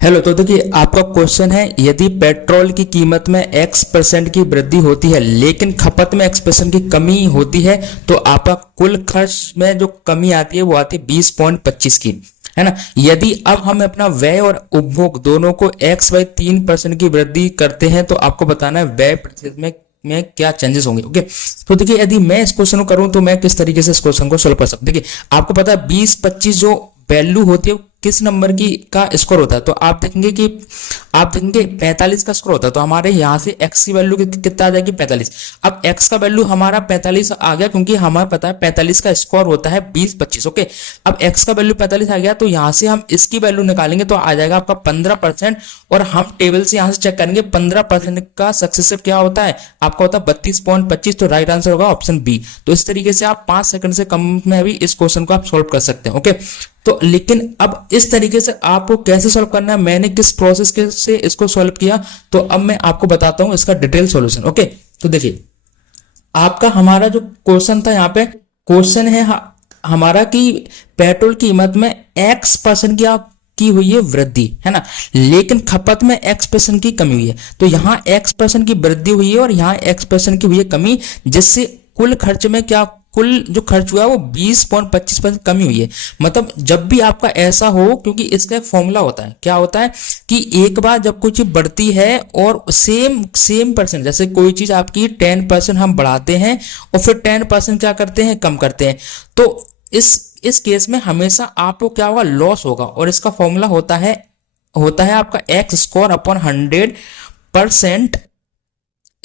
Hello. तो देखिए, आपका क्वेश्चन है, यदि पेट्रोल की कीमत में X% की वृद्धि होती है लेकिन खपत में X% की कमी होती है तो आपका कुल खर्च में जो कमी आती है वो आती है 20.25 की, है ना। यदि अब हम अपना व्यय और उपभोग दोनों को X/3% की वृद्धि करते हैं तो आपको बताना है व्यय प्रतिशत में क्या चेंजेस होंगे। ओके, तो देखिए, यदि मैं इस क्वेश्चन को करूं तो मैं किस तरीके से इस क्वेश्चन को सोल्व कर सकता हूं। देखिए, आपको पता है 20-25 जो वैल्यू होती है किस नंबर की का स्कोर होता है। तो आप देखेंगे 45 का स्कोर होता है, तो हमारे यहाँ से x की वैल्यू कितना आ जाएगी 45। अब x का वैल्यू हमारा 45 आ गया क्योंकि हमें पता है 45 का स्कोर होता है 20-25। ओके, अब x का वैल्यू 45 आ गया तो यहाँ से हम इसकी वैल्यू निकालेंगे तो आ जाएगा आपका 15%। और हम टेबल से यहाँ से चेक करेंगे 15% का सक्सेसिव क्या होता है, आपका होता है 32.25। तो राइट आंसर होगा ऑप्शन बी। तो इस तरीके से आप 5 सेकंड से कम में भी इस क्वेश्चन को आप सोल्व कर सकते हैं। ओके, तो लेकिन अब इस तरीके से आपको कैसे सॉल्व करना है, मैंने किस प्रोसेस के से इसको सॉल्व किया, तो अब मैं आपको बताता हूं इसका डिटेल सॉल्यूशन। ओके, तो देखिए, आपका हमारा जो क्वेश्चन था, यहाँ पे क्वेश्चन है हमारा कि पेट्रोल की कीमत में X% की हुई है वृद्धि, है ना, लेकिन खपत में X% की कमी हुई है। तो यहाँ X% की वृद्धि हुई है और यहाँ X% की हुई है कमी, जिससे कुल खर्च में क्या, कुल जो खर्च हुआ है वो 20.25% कमी हुई है। मतलब जब भी आपका ऐसा हो, क्योंकि इसका एक फॉर्मूला होता है, क्या होता है कि एक बार जब कोई चीज बढ़ती है और सेम सेम परसेंट, जैसे कोई चीज आपकी 10% हम बढ़ाते हैं और फिर 10% क्या करते हैं, कम करते हैं, तो इस केस में हमेशा आपको क्या होगा, लॉस होगा। और इसका फॉर्मूला होता है आपका X/100%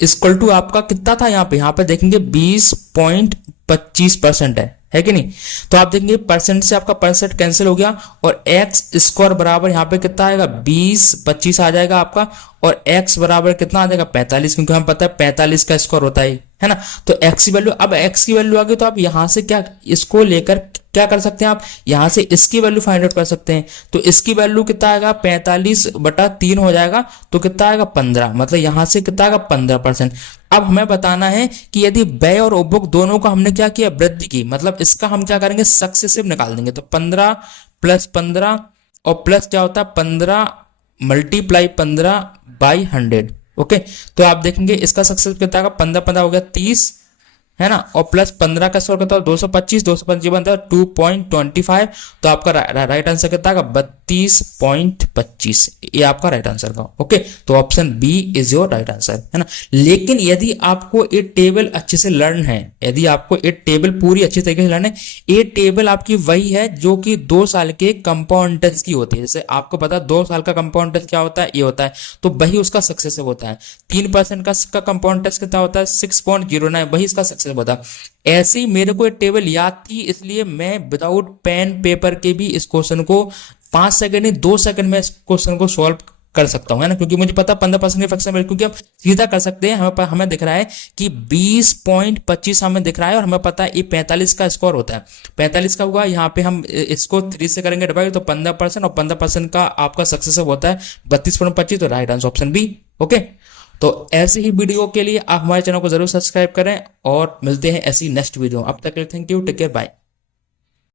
इक्वल टू आपका कितना था, यहाँ पे देखेंगे 20.25% है कि नहीं। तो आप देखेंगे परसेंट से आपका परसेंट कैंसिल हो गया और एक्स स्क्वायर बराबर यहाँ पे कितना आएगा, 20-25 आ जाएगा आपका। और x बराबर कितना आ जाएगा, 45, क्योंकि हमें पता है 45 का स्क्वायर होता है ना। तो x की वैल्यू, अब x की वैल्यू आ गई तो आप यहाँ से क्या, इसको लेकर क्या कर सकते हैं, आप यहाँ से इसकी वैल्यू फाइंड आउट कर सकते हैं। तो इसकी वैल्यू कितना आएगा, 45/3 हो जाएगा, तो कितना आएगा 15, मतलब यहाँ से कितना आएगा 15%। अब हमें बताना है कि यदि व्यय और उपभोग दोनों को हमने क्या किया, वृद्धि की, मतलब इसका हम क्या करेंगे, सक्सेसिव निकाल देंगे। तो 15 + 15 और प्लस क्या होता है 15 × 15/100। ओके, तो आप देखेंगे इसका सक्सेस कितना आएगा, 15 हो गया 30, है ना, और प्लस 15 का स्कोर कितना, 225, 225 बनता है 2.25। तो आपका राइट आंसर कितना आएगा, 32.25। ये आपका राइट आंसर का। ओके, तो option B is your right answer, है ना। लेकिन यदि आपको ये टेबल अच्छे से लर्न है, यदि आपको ये टेबल पूरी अच्छी तरीके से लर्न है, ये टेबल आपकी वही है जो कि 2 साल के कंपाउंड इंटरेस्ट की होती है। जैसे आपको पता है 2 साल का कंपाउंड इंटरेस्ट क्या होता है, ये होता है, तो वही उसका सक्सेसिव होता है। 3% का कंपाउंड इंटरेस्ट कितना होता है, 6.09, वही इसका सक्सेसिव होता है। ऐसे ही मेरे को ये टेबल याद थी, इसलिए मैं विदाउट पेन पेपर के भी इस क्वेश्चन को 5 सेकंड नहीं 2 सेकंड में इस क्वेश्चन को सॉल्व कर सकता हूं, है ना, क्योंकि मुझे पता 15% फ्रैक्शन है, क्योंकि हम सीधा कर सकते हैं। हमें दिख रहा है कि 20.25 हमें दिख रहा है और हमें पता है ये 45 का स्कोर होता है, 45 का हुआ। यहाँ पे हम इसको 3 से करेंगे डिवाइड, तो 15% और 15% का आपका सक्सेसिव होता है 32.25। तो right answer option B. Okay, तो ऐसे ही वीडियो के लिए आप हमारे चैनल को जरूर सब्सक्राइब करें और मिलते हैं ऐसी नेक्स्ट वीडियो। अब तक के लिए thank you, take care, bye.